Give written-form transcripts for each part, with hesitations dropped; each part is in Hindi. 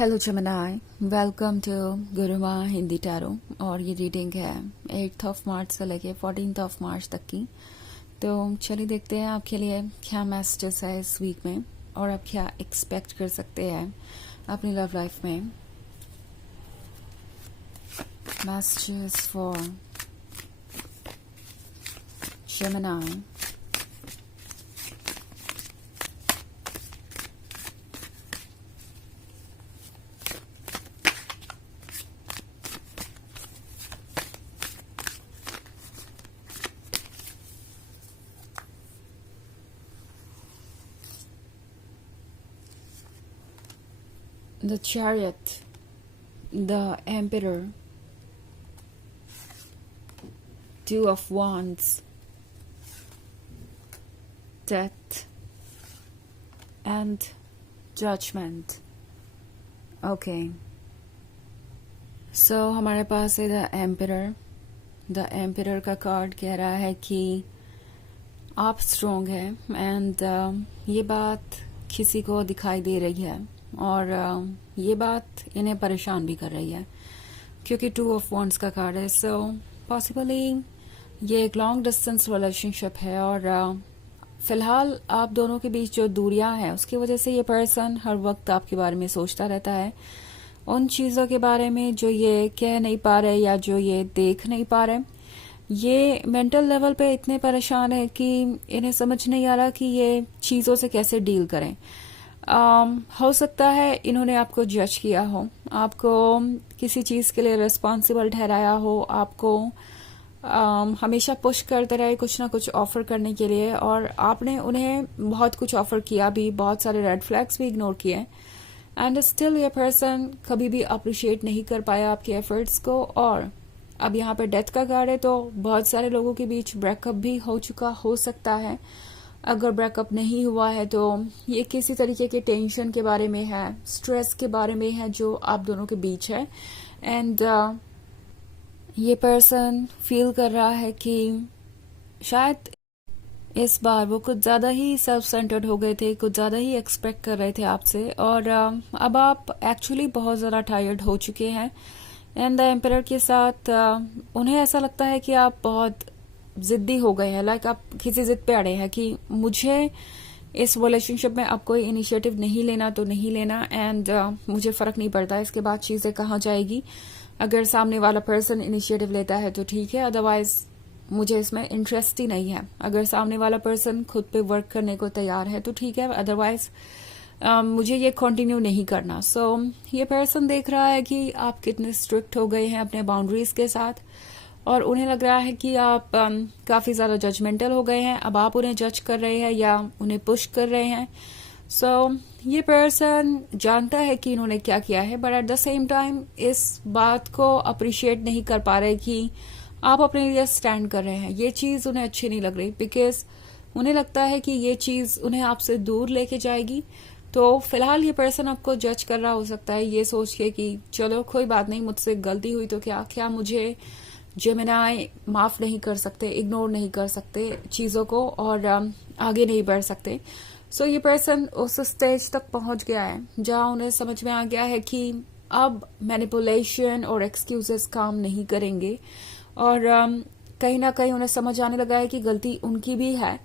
हेलो जमनाई, welcome to Guruma Hindi tarot. और ये रीडिंग है 8th ऑफ मार्च से लेके 14th ऑफ मार्च तक की। तो चलिए देखते हैं आपके लिए क्या मैसेजेस है इस वीक में और आप क्या एक्सपेक्ट कर सकते हैं अपनी लव लाइफ में। Messages for जमनाई। The Chariot, the Emperor, Two of Wands, Death, and Judgment. Okay. So हमारे पास है द एम्परर। द एम्परर का कार्ड कह रहा है कि आप स्ट्रोंग हैं एंड ये बात किसी को दिखाई दे रही है और ये बात इन्हें परेशान भी कर रही है क्योंकि 2 ऑफ वॉन्ड्स का कार्ड है। सो पॉसिबली ये एक लॉन्ग डिस्टेंस रिलेशनशिप है और फिलहाल आप दोनों के बीच जो दूरियां हैं उसकी वजह से ये पर्सन हर वक्त आपके बारे में सोचता रहता है, उन चीज़ों के बारे में जो ये कह नहीं पा रहे या जो ये देख नहीं पा रहे। ये मेंटल लेवल पे इतने परेशान है कि इन्हें समझ नहीं आ रहा कि ये चीज़ों से कैसे डील करें। हो सकता है इन्होंने आपको जज किया हो, आपको किसी चीज़ के लिए रिस्पॉन्सिबल ठहराया हो, आपको हमेशा पुश करते रहे कुछ ना कुछ ऑफर करने के लिए और आपने उन्हें बहुत कुछ ऑफर किया भी, बहुत सारे रेड फ्लैग्स भी इग्नोर किए एंड स्टिल ये पर्सन कभी भी अप्रिशिएट नहीं कर पाया आपके एफर्ट्स को। और अब यहाँ पे डेथ का कार्ड है तो बहुत सारे लोगों के बीच ब्रेकअप भी हो चुका हो सकता है। अगर ब्रेकअप नहीं हुआ है तो ये किसी तरीके के टेंशन के बारे में है, स्ट्रेस के बारे में है जो आप दोनों के बीच है एंड ये पर्सन फील कर रहा है कि शायद इस बार वो कुछ ज़्यादा ही सेल्फ सेंटर्ड हो गए थे, कुछ ज़्यादा ही एक्सपेक्ट कर रहे थे आपसे और अब आप एक्चुअली बहुत ज़्यादा टायर्ड हो चुके हैं एंड द एम्परर के साथ उन्हें ऐसा लगता है कि आप बहुत जिद्दी हो गए हैं। लाइक आप किसी जिद पे अड़े हैं कि मुझे इस रिलेशनशिप में अब कोई इनिशिएटिव नहीं लेना तो नहीं लेना एंड मुझे फ़र्क नहीं पड़ता इसके बाद चीज़ें कहाँ जाएगी। अगर सामने वाला पर्सन इनिशिएटिव लेता है तो ठीक है, अदरवाइज मुझे इसमें इंटरेस्ट ही नहीं है। अगर सामने वाला पर्सन खुद पे वर्क करने को तैयार है तो ठीक है, अदरवाइज मुझे ये कंटिन्यू नहीं करना। सो ये पर्सन देख रहा है कि आप कितने स्ट्रिक्ट हो गए हैं अपने बाउंड्रीज के साथ और उन्हें लग रहा है कि आप काफ़ी ज़्यादा जजमेंटल हो गए हैं। अब आप उन्हें जज कर रहे हैं या उन्हें पुश कर रहे हैं। सो ये पर्सन जानता है कि इन्होंने क्या किया है but at the same time इस बात को अप्रिशिएट नहीं कर पा रहे कि आप अपने लिए स्टैंड कर रहे हैं। ये चीज़ उन्हें अच्छी नहीं लग रही बिकॉज उन्हें लगता है कि ये चीज़ उन्हें आपसे दूर लेके जाएगी। तो फिलहाल ये पर्सन आपको जज कर रहा हो सकता है ये सोच के कि चलो कोई बात नहीं, मुझसे गलती हुई तो क्या मुझे जेमिनाई माफ नहीं कर सकते, इग्नोर नहीं कर सकते चीज़ों को और आगे नहीं बढ़ सकते। सो ये पर्सन उस स्टेज तक पहुंच गया है जहां उन्हें समझ में आ गया है कि अब मैनिपुलेशन और एक्सक्यूजेस काम नहीं करेंगे और कहीं ना कहीं उन्हें समझ आने लगा है कि गलती उनकी भी है।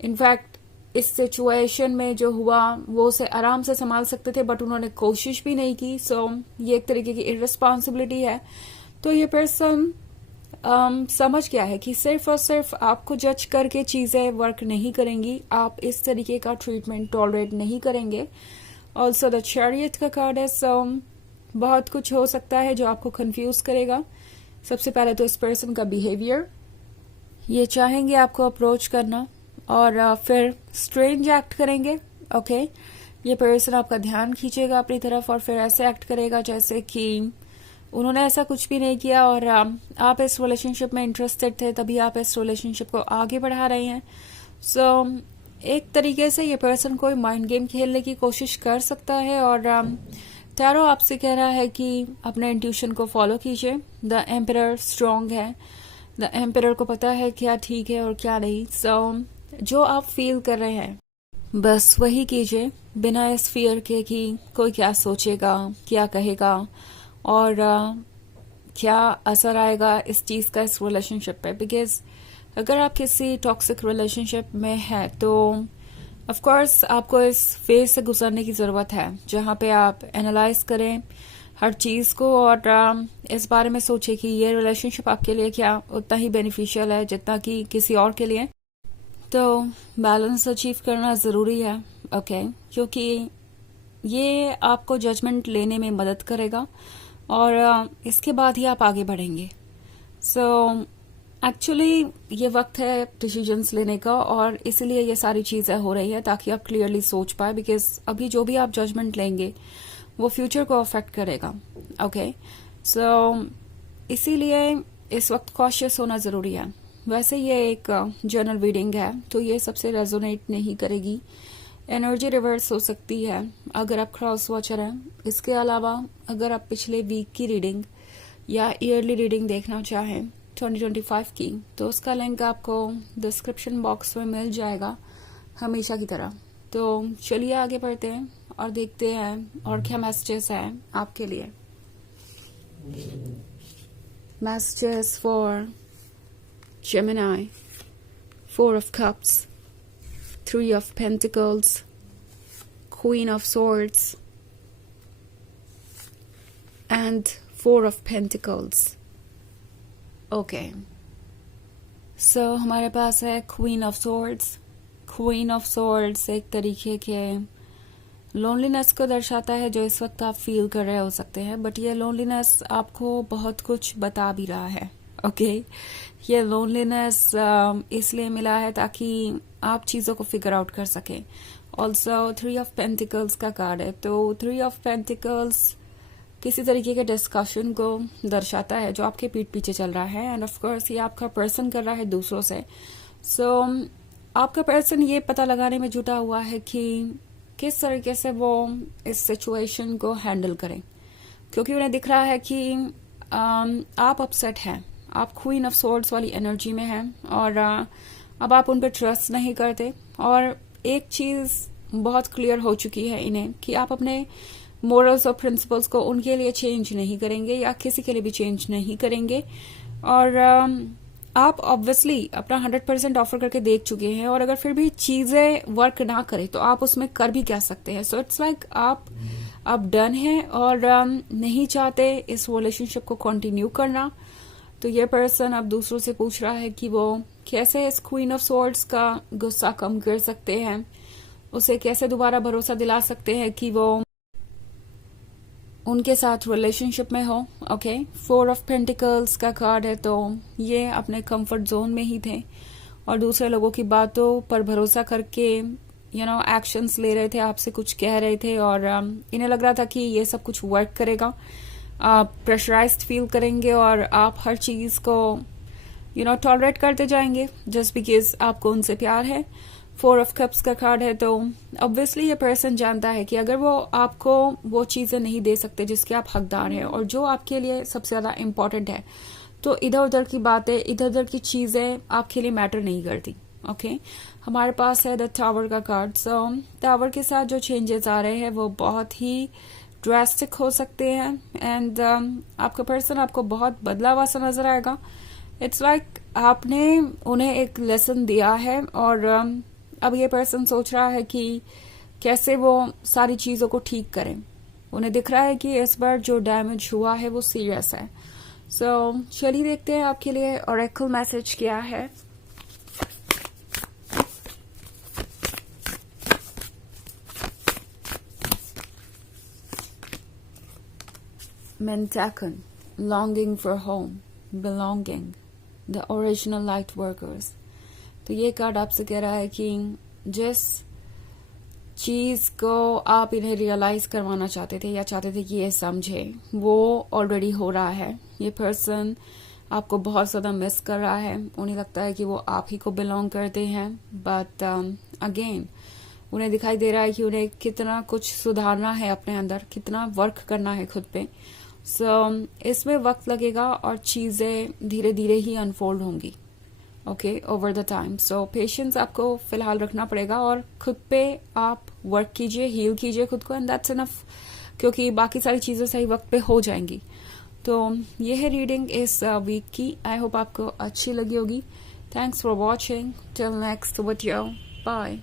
इनफैक्ट इस सिचुएशन में जो हुआ वो उसे आराम से संभाल सकते थे बट उन्होंने कोशिश भी नहीं की। सो ये एक तरीके की इररिस्पॉन्सिबिलिटी है। तो ये पर्सन समझ गया है कि सिर्फ और सिर्फ आपको जज करके चीज़ें वर्क नहीं करेंगी, आप इस तरीके का ट्रीटमेंट टॉलरेट नहीं करेंगे। ऑल्सो द चैरियट का कार्ड है। सो बहुत कुछ हो सकता है जो आपको कंफ्यूज करेगा। सबसे पहले तो इस पर्सन का बिहेवियर, ये चाहेंगे आपको अप्रोच करना और फिर स्ट्रेंज एक्ट करेंगे। ओके ये पर्सन आपका ध्यान खींचेगा अपनी तरफ और फिर ऐसे एक्ट करेगा जैसे कि उन्होंने ऐसा कुछ भी नहीं किया और आप इस रिलेशनशिप में इंटरेस्टेड थे तभी आप इस रिलेशनशिप को आगे बढ़ा रहे हैं। सो एक तरीके से ये पर्सन कोई माइंड गेम खेलने की कोशिश कर सकता है और टैरो आपसे कह रहा है कि अपने इंट्यूशन को फॉलो कीजिए। द एम्परर स्ट्रांग है, द एम्परर को पता है क्या ठीक है और क्या नहीं। सो जो आप फील कर रहे हैं बस वही कीजिए, बिना इस फियर के कि कोई क्या सोचेगा, क्या कहेगा, और क्या असर आएगा इस चीज़ का इस रिलेशनशिप पे। बिकॉज अगर आप किसी टॉक्सिक रिलेशनशिप में है तो ऑफ कोर्स आपको इस फेज से गुजरने की ज़रूरत है, जहाँ पे आप एनालाइज करें हर चीज़ को और इस बारे में सोचें कि ये रिलेशनशिप आपके लिए क्या उतना ही बेनिफिशियल है जितना कि किसी और के लिए। तो बैलेंस अचीव करना ज़रूरी है, ओके, क्योंकि ये आपको जजमेंट लेने में मदद करेगा और इसके बाद ही आप आगे बढ़ेंगे। सो एक्चुअली ये वक्त है डिसीजंस लेने का, और इसीलिए ये सारी चीज़ें हो रही है ताकि आप क्लियरली सोच पाए। बिकॉज अभी जो भी आप जजमेंट लेंगे वो फ्यूचर को अफेक्ट करेगा, ओके। सो इसीलिए इस वक्त कॉशियस होना ज़रूरी है। वैसे ये एक जर्नल रीडिंग है तो ये सबसे रेजोनेट नहीं करेगी, एनर्जी रिवर्स हो सकती है अगर आप क्रॉस वॉचर हैं। इसके अलावा अगर आप पिछले वीक की रीडिंग या ईयरली रीडिंग देखना चाहें 2025 की, तो उसका लिंक आपको डिस्क्रिप्शन बॉक्स में मिल जाएगा हमेशा की तरह। तो चलिए आगे बढ़ते हैं और देखते हैं और क्या मैसेजेस हैं आपके लिए। Messages for Gemini, 4 of Cups, 3 of Pentacles, Queen of Swords, and 4 of Pentacles. Okay. So हमारे पास है Queen of Swords. Queen of Swords एक तरीके के लोनलीनेस को दर्शाता है जो इस वक्त आप फील कर रहे हो सकते हैं, बट ये लोनलीनेस आपको बहुत कुछ बता भी रहा है, ओके। ये लोनलीनेस इसलिए मिला है ताकि आप चीज़ों को फिगर आउट कर सकें। ऑल्सो 3 ऑफ पेंटिकल्स का कार्ड है, तो 3 ऑफ पेंटिकल्स किसी तरीके के डिस्कशन को दर्शाता है जो आपके पीठ पीछे चल रहा है, एंड ऑफ कोर्स ये आपका पर्सन कर रहा है दूसरों से। सो आपका पर्सन ये पता लगाने में जुटा हुआ है कि किस तरीके से वो इस सिचुएशन को हैंडल करें, क्योंकि उन्हें दिख रहा है कि आप अपसेट हैं, आप क्वीन ऑफ सोर्ड्स वाली एनर्जी में हैं और अब आप उन पर ट्रस्ट नहीं करते। और एक चीज़ बहुत क्लियर हो चुकी है इन्हें कि आप अपने मोरल्स और प्रिंसिपल्स को उनके लिए चेंज नहीं करेंगे या किसी के लिए भी चेंज नहीं करेंगे। और आप ऑब्वियसली अपना 100% ऑफर करके देख चुके हैं, और अगर फिर भी चीज़ें वर्क ना करें तो आप उसमें कर भी क्या सकते हैं। सो इट्स लाइक आप डन हैं और नहीं चाहते इस रिलेशनशिप को कंटिन्यू करना। तो ये पर्सन अब दूसरों से पूछ रहा है कि वो कैसे इस क्वीन ऑफ सोर्ड्स का गुस्सा कम कर सकते हैं, उसे कैसे दोबारा भरोसा दिला सकते हैं कि वो उनके साथ रिलेशनशिप में हो, ओके। 4 ऑफ पेंटिकल्स का कार्ड है, तो ये अपने कंफर्ट जोन में ही थे और दूसरे लोगों की बातों पर भरोसा करके एक्शंस ले रहे थे, आपसे कुछ कह रहे थे और इन्हें लग रहा था कि ये सब कुछ वर्क करेगा। आप प्रेशराइज्ड फील करेंगे और आप हर चीज़ को टॉलरेट करते जाएंगे जस्ट बिकॉज आपको उनसे प्यार है। 4 ऑफ कप्स का कार्ड है, तो ऑब्वियसली ये पर्सन जानता है कि अगर वो आपको वो चीज़ें नहीं दे सकते जिसके आप हकदार हैं और जो आपके लिए सबसे ज़्यादा इम्पोर्टेंट है, तो इधर उधर की बातें, इधर उधर की चीज़ें आपके लिए मैटर नहीं करती, ओके। हमारे पास है द टावर का कार्ड। सो टावर के साथ जो चेंजेस आ रहे हैं वो बहुत ही ड्रास्टिक हो सकते हैं, एंड आपका पर्सन आपको बहुत बदला हुआ सा नजर आएगा। इट्स लाइक आपने उन्हें एक लेसन दिया है और अब ये पर्सन सोच रहा है कि कैसे वो सारी चीज़ों को ठीक करें। उन्हें दिख रहा है कि इस बार जो डैमेज हुआ है वो सीरियस है। सो चलिए देखते हैं आपके लिए ऑरेकल मैसेज क्या है। Mentakan, longing for home, belonging, the original light workers। तो ये कार्ड आपसे कह रहा है कि जिस चीज़ को आप इन्हें रियलाइज करवाना चाहते थे या चाहते थे कि ये समझे, वो ऑलरेडी हो रहा है। ये पर्सन आपको बहुत ज़्यादा मिस कर रहा है। उन्हें लगता है कि वो आप ही को बिलोंग करते हैं, बट अगेन उन्हें दिखाई दे रहा है कि उन्हें कितना कुछ सुधारना है अपने अंदर, कितना वर्क करना है खुद पे। सो इसमें वक्त लगेगा और चीज़ें धीरे धीरे ही अनफोल्ड होंगी, okay, over the time. So patience आपको फिलहाल रखना पड़ेगा और खुद पे आप वर्क कीजिए, हील कीजिए खुद को, एंड दैट्स इनफ, क्योंकि बाकी सारी चीज़ें सही वक्त पे हो जाएंगी। तो ये है रीडिंग इस वीक की। आई होप आपको अच्छी लगी होगी। Thanks for watching. Till next video, bye.